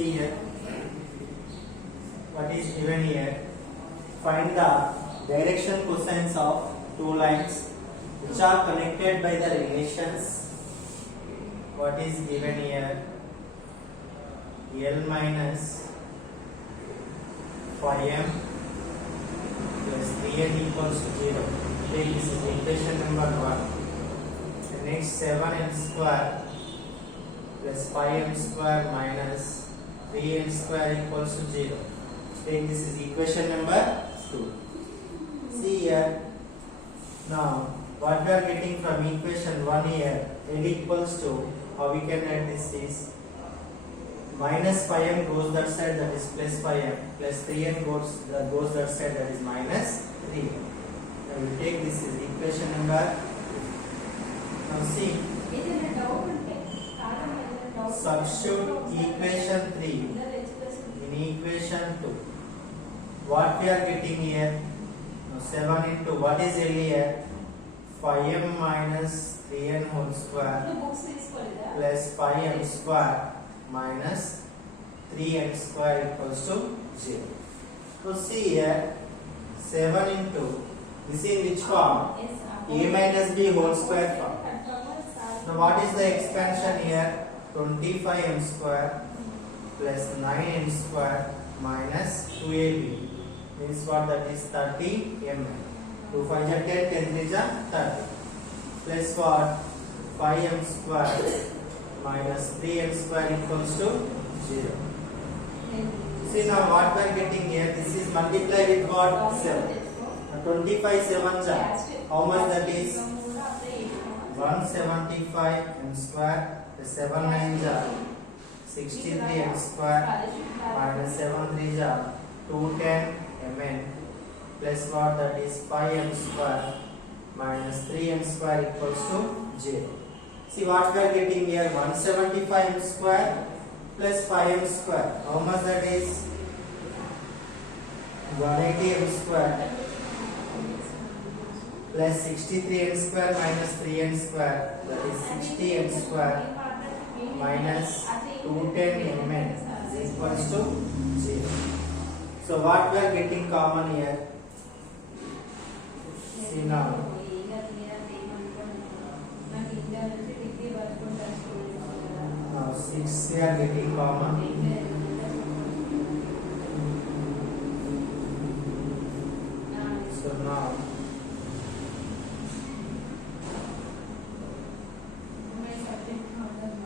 See here, what is given here? Find the direction cosines of two lines which are connected by the relations. What is given here? L minus phi m plus 3n equals to 0. This is equation number 1. The next 7n square plus 5m square minus 3n square equals to 0. Take this is equation number 2. See here. Now what we are getting from equation 1 here, L equals to, how we can write this is minus 5m goes that side, that is plus 5m, plus 3n goes that side, that is minus 3m. Now we take this is equation number. Now see, substitute equation 3 in equation 2. What we are getting here? Now 7 into what is L here? 5m minus 3n whole square plus 5m square minus 3n square equals to 0. So see here, 7 into, this is which form? A minus b whole square form. Now what is the expansion here? 25m square plus 9m square minus 2ab. Means what, that is 30m. 2 5 is 10, 10 3 is 30. Plus what? 5m square minus 3m square equals to 0. See now what we are getting here, this is multiplied with what? 7. Now 25 7 how much that is? 175 m square plus 7 9 63 m square minus 7 3 210 mn plus what, that is 5 m square minus 3 m square equals to 0. See what we are getting here, 175 m square plus 5 m square. How much that is? 180 m square plus 63 m square minus 3 m square, that is 60 m square minus 210 mn is equals to 0. So what we are getting common here? See now. Now 6 we are getting common. So now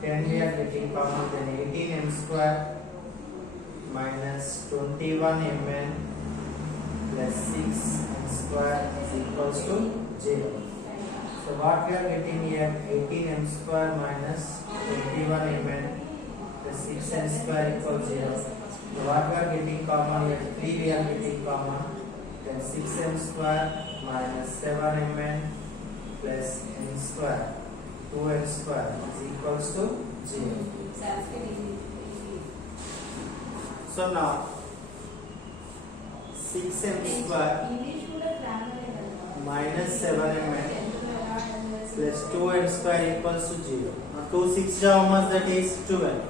10 we are getting common, then 18m square minus 21 mn plus 6m square is equals to 0. So what we are getting here, 18m square minus 21 mn plus 6m square equals 0. So what we are getting common here, 3 we are getting common, then 6m square minus 7 mn plus m square 2m square is equals to 0. So now 6m square minus 7m plus 2m square equals to 0. Now 2 6 how much, that is 12.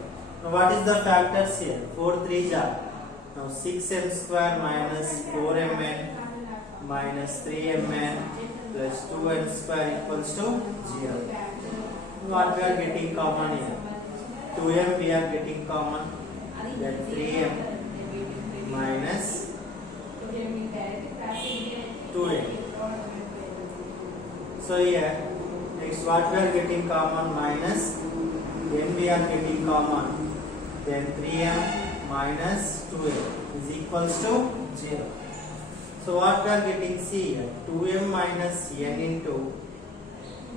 Now what is the factors here? 4 3 now 6m square minus 4mn minus 3mn plus 2m square equals to 0. What we are getting common here? 2m we are getting common, then 3m minus 2m. So here, next what we are getting common, minus, then we are getting common, then 3m minus 2m is equals to 0. So what we are getting, see here, 2m minus n into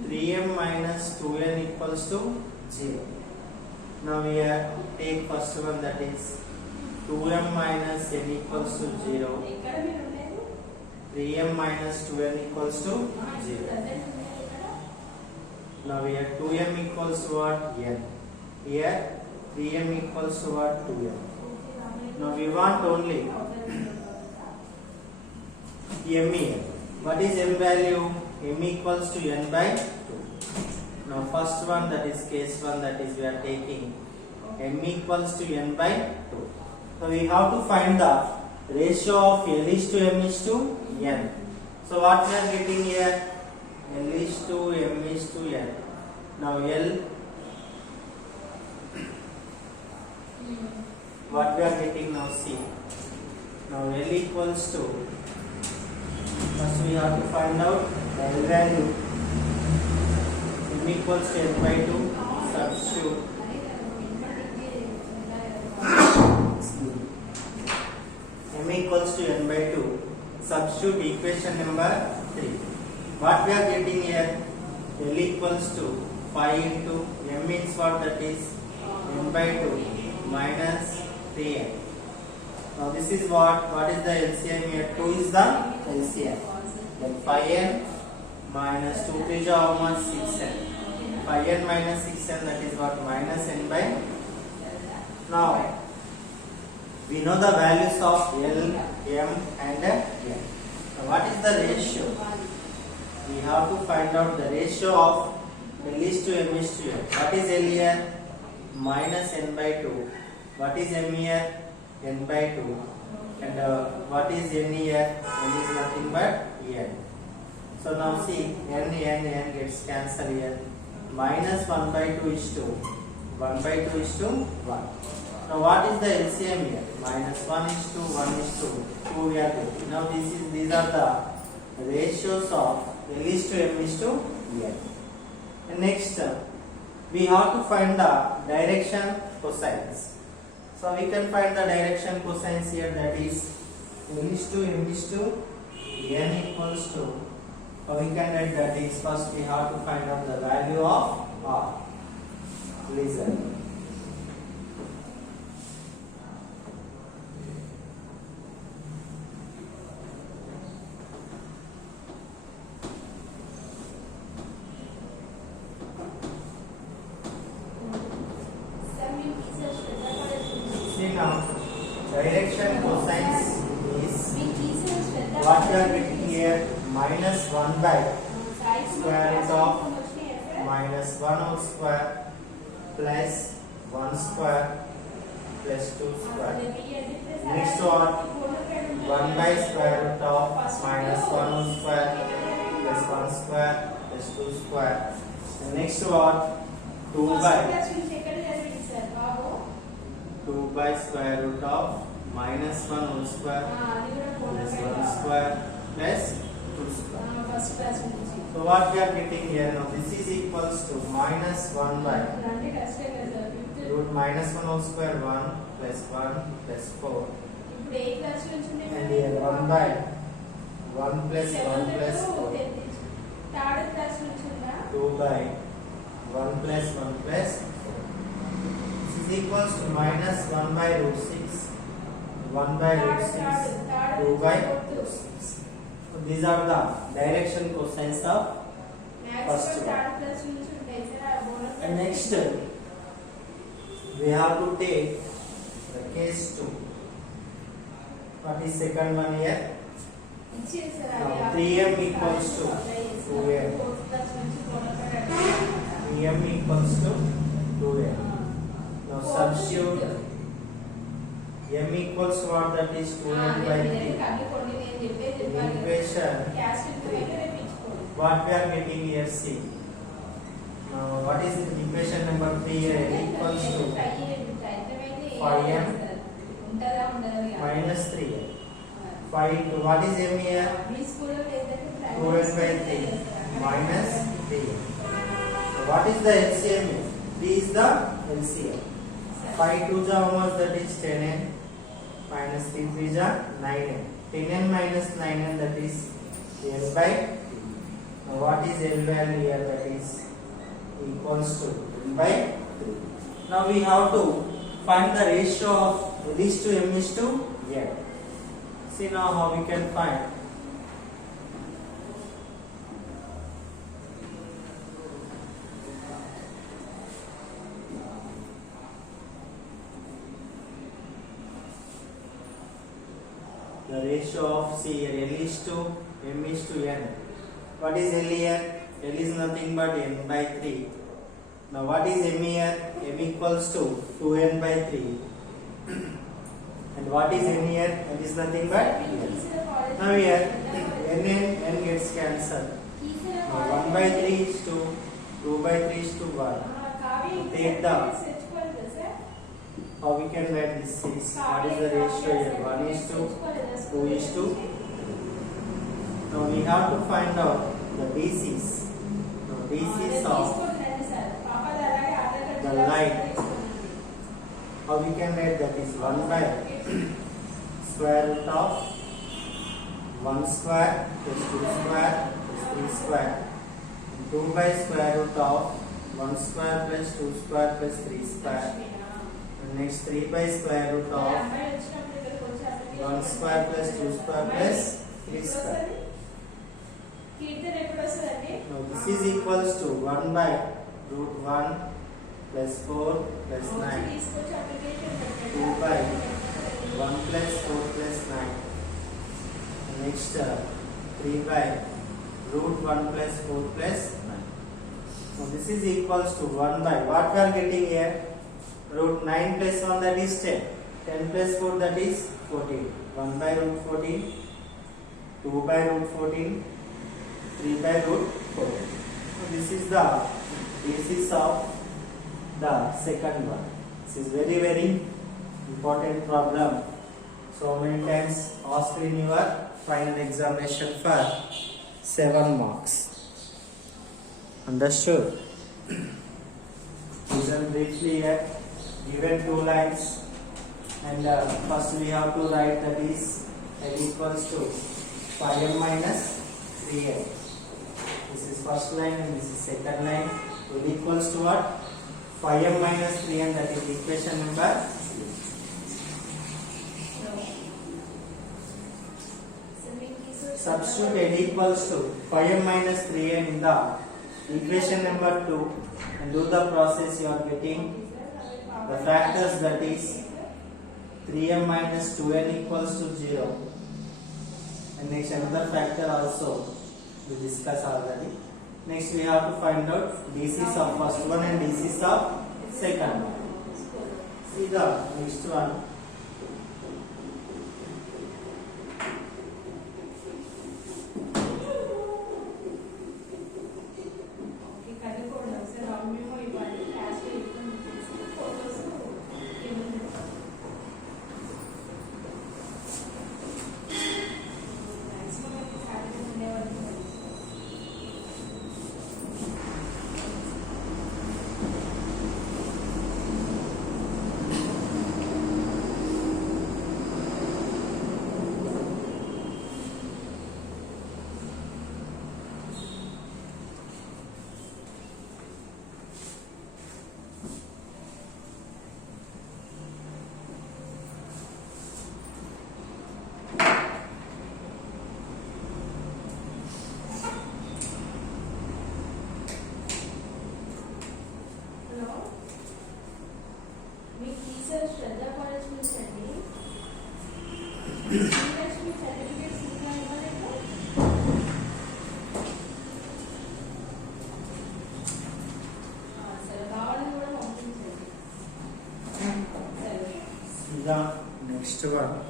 3m minus 2n equals to 0. Now we are take first one, that is 2m minus n equals to 0. 3m minus 2n equals to 0. Now here 2m equals to what? N. Here 3m equals to what? 2m. Now we want only m here. What is m value? M equals to n by 2. Now first one, that is case 1, that is we are taking m equals to n by 2. So we have to find the ratio of L is to m is to n. So what we are getting here? L is to m is to n. Now L, what we are getting now, see. Now L equals to, first we have to find out the L value. M equals to n by 2, substitute. M equals to n by 2, substitute equation number 3. What we are getting here? L equals to 5 into m means what, that is n by 2 minus 3n. Now this is what is the LCM here? 2 is the LCM. Then 5n minus 2 3 is how much? 6n. 5n minus 6n, that is what? Minus n by. Now we know the values of L, M and N. Now what is the ratio? We have to find out the ratio of L is to M is to N. What is L here? Minus n by 2. What is M here? N by 2. And what is N here? N is nothing but N. So now see, N gets cancelled here. Minus 1 by 2 is 2. 1 by 2 is 2, 1. Now what is the LCM here? Minus 1 is 2, 1 is 2. 2 we are getting. Now these are the ratios of L is to M is to N. And next we have to find the direction cosines. So we can find the direction cosines here, that is L is to M is to N equals to, we can write that is, first we have to find out the value of R. Listen. See now, direction cosines is what we are getting here, minus 1 by square root of minus 1 whole square plus 1 square plus 2 square. Next one, 1 by square root of minus 1 whole square plus 1 square plus 2 square. And next one, 2 by square root of minus 1 whole square plus 1 square plus 2 square. So what we are getting here now, this is equals to minus 1 by root minus 1 whole square 1 plus 1 plus 4. And here 1 by 1 plus 1 plus 4. 2 by 1 plus 1 plus 4. This is equals to minus 1 by root 6, 1 by root 6, 2 by root 6. So these are the direction cosines of first one. And next we have to take the case 2. What is second one here? Now 3m equals to 2m. 3m equals to 2m. Now substitute m equals to what, that is 2m by 3. In equation 3. What we are getting here, see. Now what is equation number 3 here? L equals to 5m minus 3m. 5 into what is m here? 2m by 3 minus 3m. So what is the LCM here? 3 is the LCM. 5 2 how much, that is 10n minus 3 3 9n. 10n minus 9n, that is L by 3. Now what is L value here? That is equals to L by 3. Now we have to find the ratio of L is to M is to N. See now how we can find. The ratio of, see here, L is to M is to N. What is L here? L is nothing but N by 3 Now what is m here? M equals to 2n by 3. And what is n here? That is nothing but n. Now here n gets cancelled. Now 1 by 3 is 2, 2 by 3 is 2, 1. Take the, how we can write this is, what is the ratio here? 1 is to 2 is to. Now we have to find out the DCs. Now DCs of the line. How we can write that is 1 by square root of 1 square plus 2 square plus 3 square. 2 by square root of 1 square plus 2 square plus 3 square. And next 3 by square root of 1 square plus 2 square plus 3 square. Now this is equals to 1 by root 1 plus 4 plus 9. 2 by 1 plus 4 plus 9. And next 3 by root 1 plus 4 plus 9. Now this is equals to 1 by, what we are getting here? Root 9 plus 1, that is 10. 10 plus 4, that is 14. 1 by root 14. 2 by root 14. 3 by root 14. So this is the basis of the second one. This is very, very important problem. So many times asked in your final examination for 7 marks. Understood? Listen briefly here. Given 2 lines, and first we have to write that is n equals to 5m minus 3n. This is first line and this is second line. N equals to what? 5m minus 3n, that is equation number 3. Substitute n equals to 5m minus 3n in the equation number 2 and do the process. You are getting the factors, that is 3m minus 2n equals to 0. And next another factor also we discussed already. Next we have to find out DCs of first one and DCs of second one. See the next one. The next one.